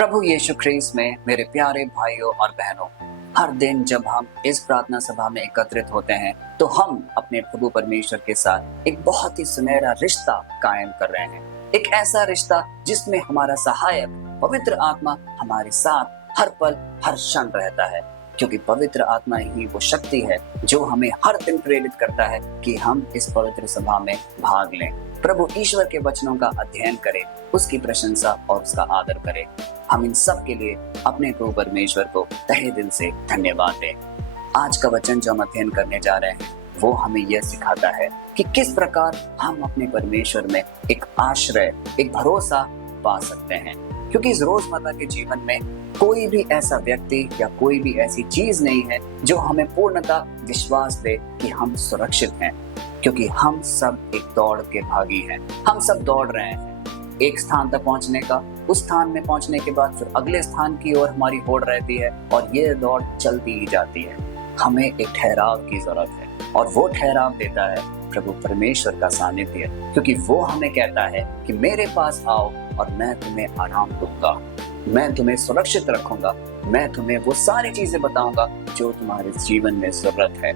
प्रभु यीशु ख्रीस्त में मेरे प्यारे भाइयों और बहनों, हर दिन जब हम इस प्रार्थना सभा में एकत्रित होते हैं तो हम अपने प्रभु परमेश्वर के साथ एक बहुत ही सुनहरा रिश्ता कायम कर रहे हैं। एक ऐसा रिश्ता जिसमें हमारा सहायक पवित्र आत्मा हमारे साथ हर पल हर क्षण रहता है, क्योंकि पवित्र आत्मा ही वो शक्ति है जो हमें हर दिन प्रेरित करता है कि हम इस पवित्र सभा में भाग लें, प्रभु ईश्वर के वचनों का अध्ययन करें, उसकी प्रशंसा और उसका आदर करें। हम इन सब के लिए अपने प्रभु परमेश्वर को तहे दिल से धन्यवाद दें। आज का वचन जो हम अध्ययन करने जा रहे हैं वो हमें यह सिखाता है कि किस प्रकार हम अपने परमेश्वर में एक आश्रय, एक भरोसा पा सकते हैं, क्योंकि इस रोजमर्रा के जीवन में कोई भी ऐसा व्यक्ति या कोई भी ऐसी चीज नहीं है जो हमें पूर्णतः विश्वास दे कि हम सुरक्षित हैं, क्योंकि हम सब एक दौड़ के भागी हैं। हम सब दौड़ रहे हैं एक स्थान तक पहुंचने का, उस स्थान में पहुंचने के बाद फिर अगले स्थान की ओर हमारी होड़ रहती है और ये दौड़ चलती ही जाती है। हमें एक ठहराव की जरूरत है और वो ठहराव देता है प्रभु परमेश्वर का सानिध्य, क्योंकि वो हमें कहता है कि मेरे पास आओ और मैं तुम्हें आराम दूंगा, मैं तुम्हें सुरक्षित रखूंगा, मैं तुम्हें वो सारी चीजें बताऊंगा जो तुम्हारे जीवन में जरूरत है।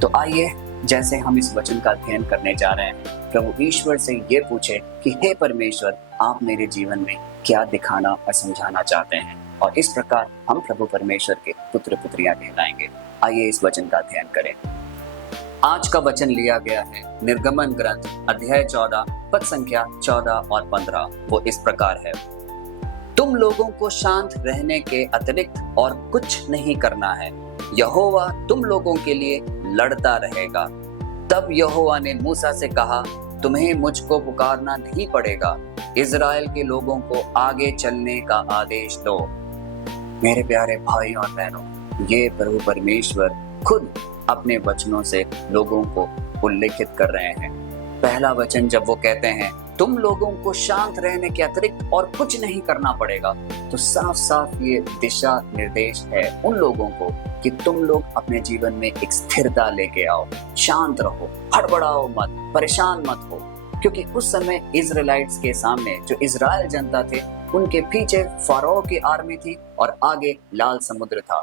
तो आइए, जैसे हम इस वचन का अध्ययन करने जा रहे हैं, प्रभु ईश्वर से ये पूछे कि हे परमेश्वर, आप मेरे जीवन में क्या दिखाना और समझाना चाहते हैं, और इस प्रकार हम प्रभु परमेश्वर के पुत्र पुत्रियां कहलाएंगे। आइए इस वचन का अध्ययन करें। आज का वचन लिया गया है निर्गमन ग्रंथ अध्याय 14 पद संख्या 14 और 15। वो इस प्रकार है, तुम लोगों को शांत रहने के अतिरिक्त और कुछ नहीं करना है, यहोवा तुम लोगों के लिए लड़ता रहेगा। तब यहोवा ने मूसा से कहा, तुम्हें मुझको पुकारना नहीं पड़ेगा, इज़राइल के लोगों को आगे चलने का आदेश दो। मेरे प्यारे भाइयों और बहनों, ये प्रभु परमेश्वर खुद अपने वचनों से लोगों को उल्लेखित कर रहे हैं। पहला वचन जब वो कहते हैं तुम लोगों को शांत रहने के अतिरिक्त और कुछ नहीं करना पड़ेगा, तो साफ साफ ये दिशा निर्देश है उन लोगों को कि तुम लोग अपने जीवन में एक स्थिरता लेके आओ, शांत रहो, हड़बड़ाओ मत, परेशान मत हो, क्योंकि उस समय इजराइलाइट्स के सामने जो इजराइल जनता थे उनके पीछे फारो की आर्मी थी और आगे लाल समुद्र था।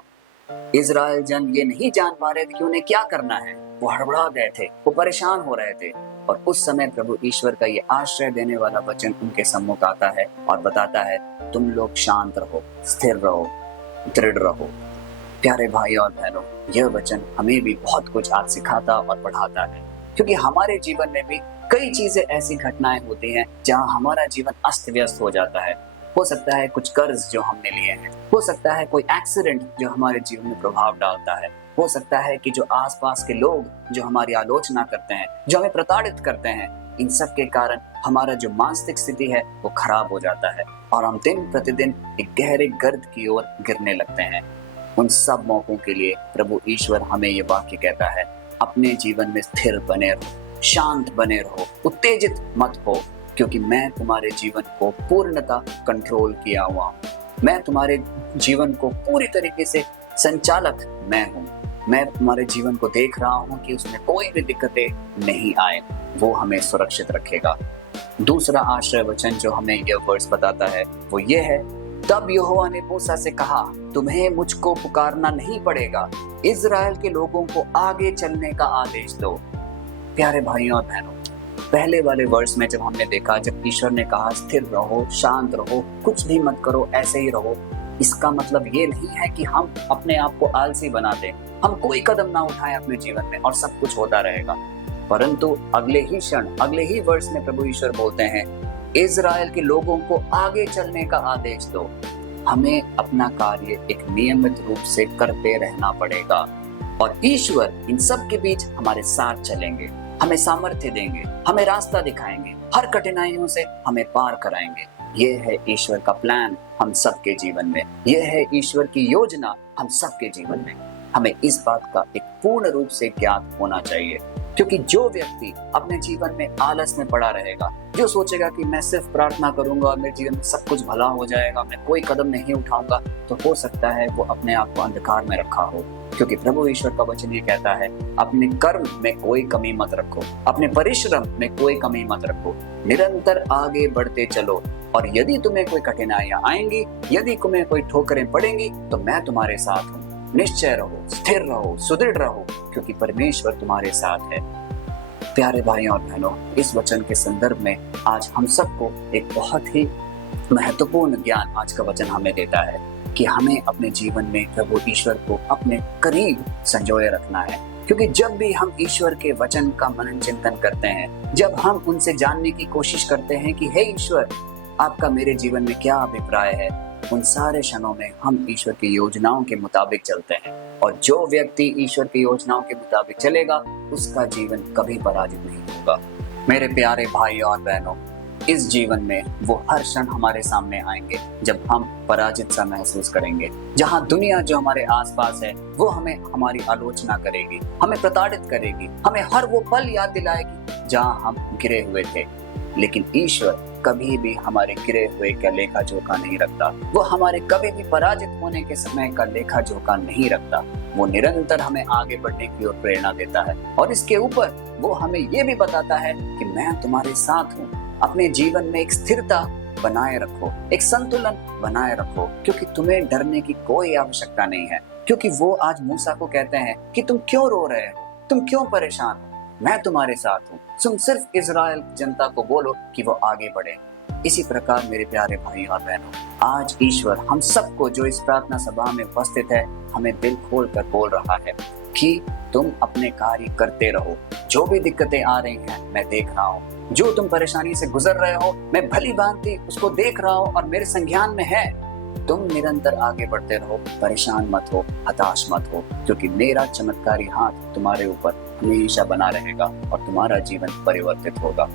इजराइल जन ये नहीं जान पा रहे थे कि उन्हें क्या करना है, वो हड़बड़ा गए थे, वो परेशान हो रहे थे, और उस समय प्रभु ईश्वर का ये आश्रय देने वाला वचन उनके सम्मुख आता है और बताता है तुम लोग शांत रहो, स्थिर रहो, दृढ़ रहो। प्यारे भाई और बहनों, यह वचन हमें भी बहुत कुछ आज सिखाता और पढ़ाता है, क्योंकि हमारे जीवन में भी कई चीजें ऐसी घटनाएं होती हैं जहां हमारा जीवन अस्त व्यस्त हो जाता है। हो सकता है कुछ कर्ज जो हमने लिए हैं, हो सकता है कोई एक्सीडेंट जो हमारे जीवन में प्रभाव डालता है, हो सकता है कि जो आसपास के लोग जो हमारी आलोचना करते हैं, जो हमें प्रताड़ित करते हैं, इन सब के कारण हमारा जो मानसिक स्थिति है वो खराब हो जाता है और हम दिन प्रतिदिन एक गहरे गर्त की ओर गिरने लगते हैं। उन सब मौकों के लिए प्रभु ईश्वर हमें ये वाक्य कहता है, अपने जीवन में स्थिर बने रहो, शांत बने रहो, उत्तेजित मत हो, क्योंकि मैं तुम्हारे जीवन को पूर्णतः कंट्रोल किया हुआ, मैं तुम्हारे जीवन को पूरी तरीके से संचालक मैं हूँ, मैं तुम्हारे जीवन को देख रहा हूँ कि उसमें कोई भी दिक्कतें नहीं आए, वो हमें सुरक्षित रखेगा। दूसरा आश्रय वचन जो हमें यह वर्ष बताता है वो ये है, तब यहोवा ने मूसा से कहा, तुम्हें मुझको पुकारना नहीं पड़ेगा, इज़राइल के लोगों को आगे चलने का आदेश दो। प्यारे भाइयों और बहनों, पहले वाले वर्ष में जब हमने देखा, जब ईश्वर ने कहा स्थिर रहो, शांत रहो, कुछ भी मत करो, ऐसे ही रहो, इसका मतलब ये नहीं है कि हम अपने आप को आलसी बना दें, हम कोई कदम ना उठाएं अपने जीवन में और सब कुछ होता रहेगा। परंतु अगले ही क्षण, अगले ही वर्ष में प्रभु ईश्वर बोलते हैं, इज़राइल के लोगों को आगे चलने का आदेश दो। हमें अपना कार्य एक नियमित रूप से करते रहना पड़ेगा और ईश्वर इन सब के बीच हमारे साथ चलेंगे, हमें सामर्थ्य देंगे, हमें रास्ता दिखाएंगे, हर कठिनाइयों से हमें पार कराएंगे। ये है ईश्वर का प्लान हम सबके जीवन में, ये है ईश्वर की योजना हम सबके जीवन में। हमें इस बात का एक पूर्ण रूप से ज्ञात होना चाहिए, क्योंकि जो व्यक्ति अपने जीवन में आलस में पड़ा रहेगा, जो सोचेगा कि मैं सिर्फ प्रार्थना करूंगा और मेरे जीवन में सब कुछ भला हो जाएगा, मैं कोई कदम नहीं उठाऊंगा, तो हो सकता है वो अपने आप को अंधकार में रखा हो, क्योंकि प्रभु ईश्वर का वचन ये कहता है, अपने कर्म में कोई कमी मत रखो, अपने परिश्रम में कोई कमी मत रखो, निरंतर आगे बढ़ते चलो, और यदि तुम्हें कोई कठिनाइयां आएंगी, यदि तुम्हें कोई ठोकरें पड़ेंगी, तो मैं तुम्हारे साथ हूँ। निश्चय रहो, स्थिर रहो, सुदृढ़ रहो, क्योंकि परमेश्वर तुम्हारे साथ है। प्यारे भाइयों और बहनों, इस वचन के संदर्भ में आज हम सबको एक बहुत ही महत्वपूर्ण ज्ञान आज का वचन हमें देता है कि हमें अपने जीवन में प्रभु ईश्वर को अपने करीब संजोए रखना है। क्योंकि जब भी हम ईश्वर के वचन का मनन चिंतन करते हैं, जब हम उनसे जानने की कोशिश करते हैं कि हे ईश्वर, आपका मेरे जीवन में क्या अभिप्राय है, उन सारे क्षणों में हम ईश्वर की योजनाओं के मुताबिक चलते हैं। और जो व्यक्ति ईश्वर की योजनाओं के मुताबिक चलेगा, उसका जीवन कभी पराजित नहीं होगा। मेरे प्यारे भाइयों और बहनों, इस जीवन में वो हर क्षण हमारे सामने आएंगे जब हम पराजित सा महसूस करेंगे। जहाँ दुनिया जो हमारे आसपास है वो हमें हमारी आलोचना करेगी, हमें प्रताड़ित करेगी, हमें हर वो पल याद दिलाएगी जहाँ हम गिरे हुए थे। लेकिन ईश्वर कभी भी हमारे गिरे हुए का लेखा जोखा नहीं रखता। वो हमारे कभी भी पराजित होने के समय का लेखा जोखा नहीं रखता। वो निरंतर हमें आगे बढ़ने की ओर प्रेरणा देता है, और इसके ऊपर वो हमें ये भी बताता है कि मैं तुम्हारे साथ हूँ। अपने जीवन में एक स्थिरता बनाए रखो, एक संतुलन बनाए रखो, क्योंकि तुम्हें डरने की कोई आवश्यकता नहीं है। क्योंकि वो आज मूसा को कहते हैं कि तुम क्यों रो रहे हो, तुम क्यों परेशान हो, मैं तुम्हारे साथ हूँ। तुम सिर्फ इजराइल जनता को बोलो कि वो आगे बढ़े। इसी प्रकार मेरे प्यारे भाई और बहनों, आज ईश्वर हम सबको जो इस प्रार्थना सभा में उपस्थित है, हमें दिल खोल कर बोल रहा है कि तुम अपने कार्य करते रहो। जो भी दिक्कतें आ रही हैं मैं देख रहा हूँ, जो तुम परेशानी से गुजर रहे हो मैं भली भांति उसको देख रहा हूँ और मेरे संज्ञान में है। तुम निरंतर आगे बढ़ते रहो, परेशान मत हो, हताश मत हो, क्योंकि मेरा चमत्कारी हाथ तुम्हारे ऊपर हमेशा बना रहेगा और तुम्हारा जीवन परिवर्तित होगा।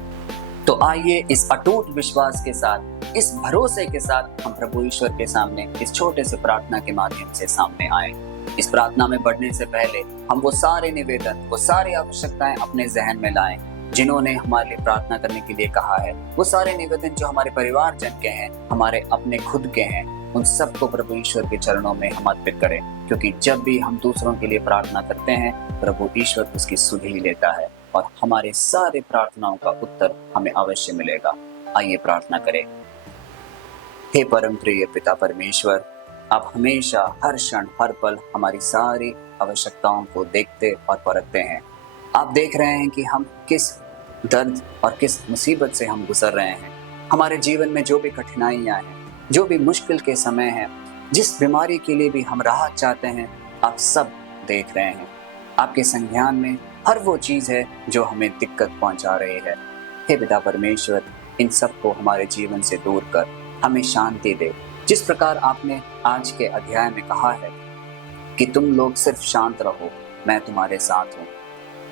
तो आइए इस अटूट विश्वास के साथ, इस भरोसे के साथ हम प्रभु ईश्वर के सामने इस छोटे से प्रार्थना के माध्यम से सामने आए। इस प्रार्थना में बढ़ने से पहले हम वो सारे निवेदन, वो सारी आवश्यकताएं अपने जहन में लाएं जिन्होंने हमारे लिए प्रार्थना करने के लिए कहा है। वो सारे निवेदन जो हमारे परिवार जन के हैं, हमारे अपने खुद के हैं, उन सबको प्रभु ईश्वर के चरणों में हम अर्पित करें। क्योंकि जब भी हम दूसरों के लिए प्रार्थना करते हैं, प्रभु ईश्वर उसकी सुध ही लेता है और हमारे सारे प्रार्थनाओं का उत्तर हमें अवश्य मिलेगा। आइए प्रार्थना करें। हे परम प्रिय पिता परमेश्वर, आप हमेशा, हर क्षण, हर पल हमारी सारी आवश्यकताओं को देखते और परखते हैं। आप देख रहे हैं कि हम किस दर्द और किस मुसीबत से हम गुजर रहे हैं। हमारे जीवन में जो भी कठिनाइयां हैं, जो भी मुश्किल के समय हैं, जिस बीमारी के लिए भी हम राहत चाहते हैं, आप सब देख रहे हैं। आपके संज्ञान में हर वो चीज़ है जो हमें दिक्कत पहुंचा रही है। हे पिता परमेश्वर, इन सब को हमारे जीवन से दूर कर हमें शांति दे। जिस प्रकार आपने आज के अध्याय में कहा है कि तुम लोग सिर्फ शांत रहो, मैं तुम्हारे साथ हूँ।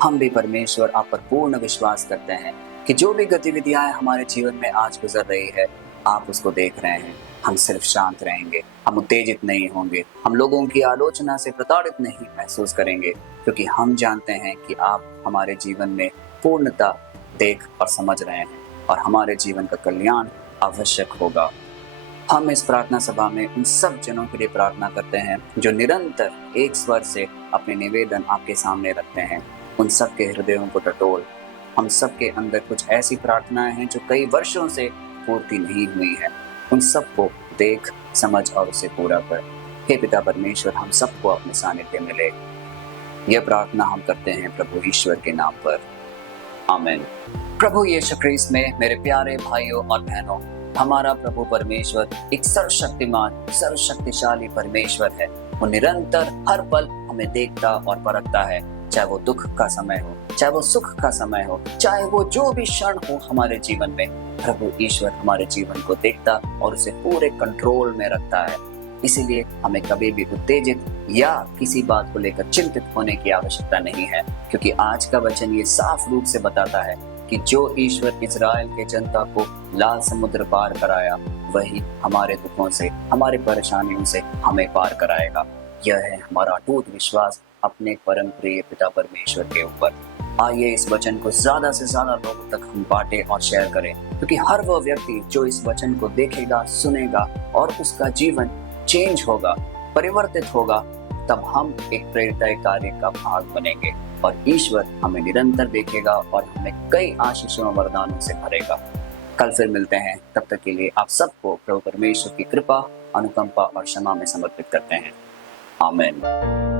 हम भी परमेश्वर आप पर पूर्ण विश्वास करते हैं कि जो भी गतिविधियां हमारे जीवन में आज गुजर रही है, आप उसको देख रहे हैं। हम सिर्फ शांत रहेंगे, हम उत्तेजित नहीं होंगे, हम लोगों की आलोचना से प्रताड़ित नहीं महसूस करेंगे, क्योंकि हम जानते हैं कि आप हमारे जीवन में पूर्णता देख और समझ रहे हैं और हमारे जीवन का कल्याण आवश्यक होगा। हम इस प्रार्थना सभा में उन सब जनों के लिए प्रार्थना करते हैं जो निरंतर एक स्वर से अपने निवेदन आपके सामने रखते हैं। उन सब के हृदयों को टटोल। हम सब के अंदर कुछ ऐसी प्रार्थनाएं हैं जो कई वर्षों से पूर्ति नहीं हुई है, उन सबको देख, समझ और उसे पूरा कर। हे पिता परमेश्वर, हम सबको अपने सानिध्य में ले। यह प्रार्थना हम करते हैं प्रभु ईश्वर के नाम पर, आमीन। प्रभु यीशु ख्रीस्त में मेरे प्यारे भाइयों और बहनों, हमारा प्रभु परमेश्वर एक सर्वशक्तिमान, सर्वशक्तिशाली परमेश्वर है। वो निरंतर हर पल हमें देखता और परखता है, चाहे वो दुख का समय हो, चाहे वो सुख का समय हो, चाहे वो जो भी क्षण हो हमारे जीवन में, प्रभु ईश्वर हमारे जीवन को देखता और उसे पूरे कंट्रोल में रखता है। इसीलिए हमें कभी भी उत्तेजित या किसी बात को लेकर चिंतित होने की आवश्यकता नहीं है, क्योंकि आज का वचन ये साफ रूप से बताता है कि जो ईश्वर इजराइल के जनता को लाल समुद्र पार कराया, वही हमारे दुखों से, हमारे परेशानियों से हमें पार कराएगा। यह है हमारा अटूट विश्वास अपने परम प्रिय पिता परमेश्वर के ऊपर। आइए इस वचन को ज्यादा से ज्यादा लोगों तक हम बांटें और शेयर करें, क्योंकि हर वह व्यक्ति जो इस वचन को देखेगा, सुनेगा और उसका जीवन चेंज होगा, परिवर्तित होगा, तब हम एक प्रेरित कार्य का भाग बनेंगे और ईश्वर हमें निरंतर देखेगा और हमें कई आशीषों और वरदानों से भरेगा। कल फिर मिलते हैं, तब तक के लिए आप सबको प्रभु परमेश्वर की कृपा, अनुकंपा और क्षमा में समर्पित करते हैं। आमीन।